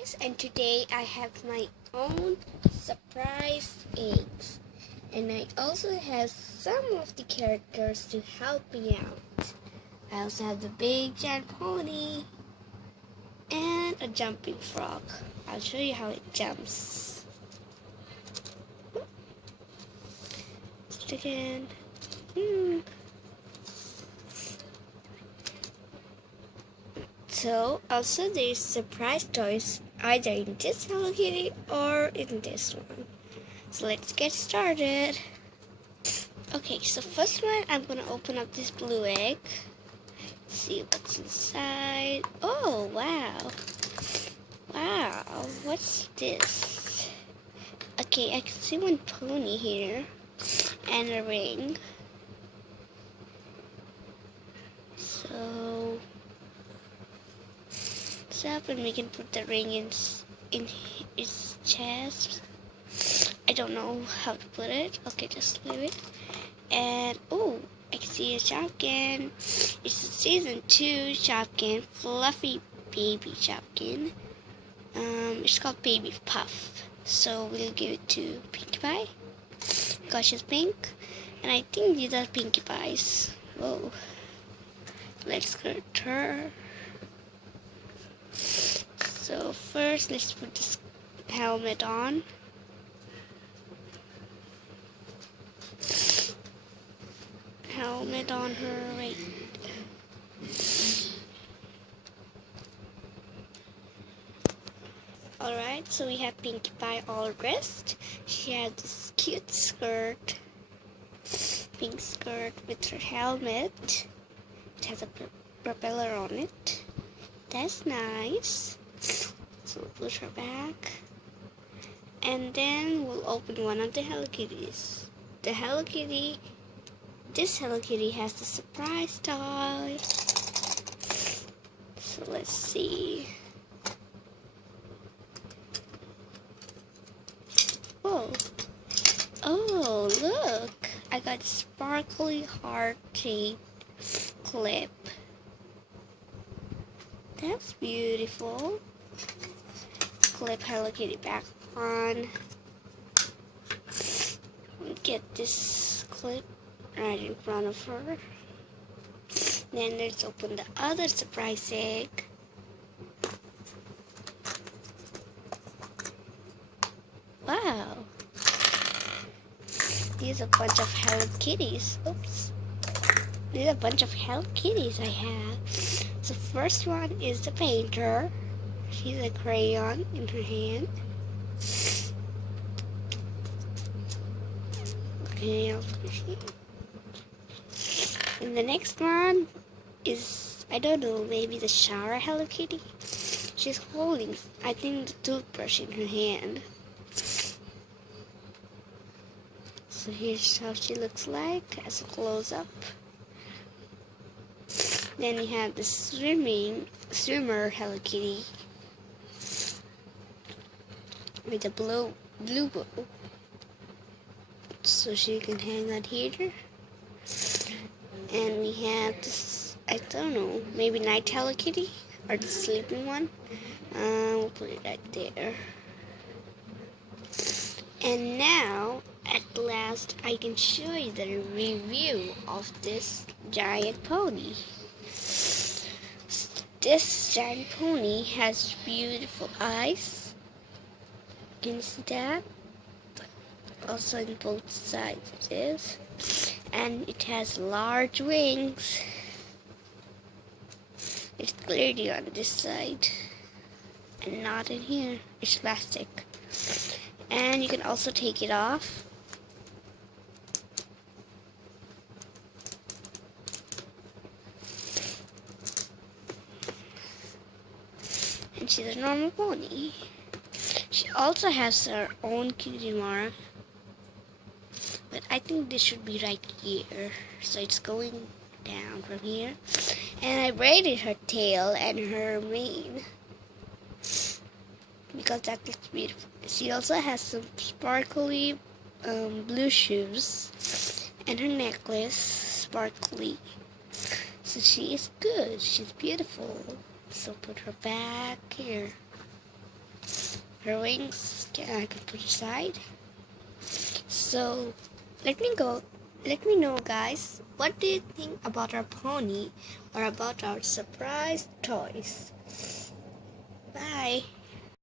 Guys, and today I have my own surprise eggs, and I also have some of the characters to help me out. I also have the big giant pony and a jumping frog. I'll show you how it jumps. Again. So also there's surprise toys either in this Hello Kitty or in this one. So let's get started. Okay, so first one I'm gonna open up this blue egg. See what's inside. Oh wow. Wow, what's this? Okay, I can see one pony here and a ring. So and we can put the ring in its chest. I don't know how to put it. Okay, just leave it. And oh, I can see a Shopkin. It's a season 2 Shopkin, fluffy baby Shopkin. It's called Baby Puff. So we'll give it to Pinkie Pie because she's pink, and I think these are Pinkie Pies. Whoa, let's get her. So first, let's put this helmet on. Helmet on her, right. Alright, so we have Pinkie Pie all dressed. She has this cute skirt, pink skirt with her helmet. It has a propeller on it. That's nice. So we'll put her back. And then we'll open one of the Hello Kitties. This Hello Kitty has the surprise toy. So let's see. Oh, look. I got a sparkly heart-shaped clip. That's beautiful. Clip Hello Kitty back on. Get this clip right in front of her. Then let's open the other surprise egg. Wow. These are a bunch of Hello Kitties. Oops. These are a bunch of Hello Kitties I have. The first one is the painter. She's a crayon in her hand. Okay, I'll put it here. And the next one is, I don't know, maybe the shower Hello Kitty. She's holding, I think, the toothbrush in her hand. So here's how she looks like as a close-up. Then we have the swimmer Hello Kitty with a blue bow, so she can hang out here. And we have this, I don't know, maybe night Hello Kitty or the sleeping one. We'll put it right there. And now, at last, I can show you the review of this giant pony. This giant pony has beautiful eyes. Can you see that? Also on both sides it is. And it has large wings. It's clearly on this side and not in here. It's plastic. And you can also take it off. And she's a normal pony. She also has her own cutie mark. But I think this should be right here. So it's going down from here. And I braided her tail and her mane, because that looks beautiful. She also has some sparkly blue shoes. And her necklace, sparkly. So she is good. She's beautiful. So put her back here. her wings I can put aside. So let me know, guys, what do you think about our pony or about our surprise toys? Bye.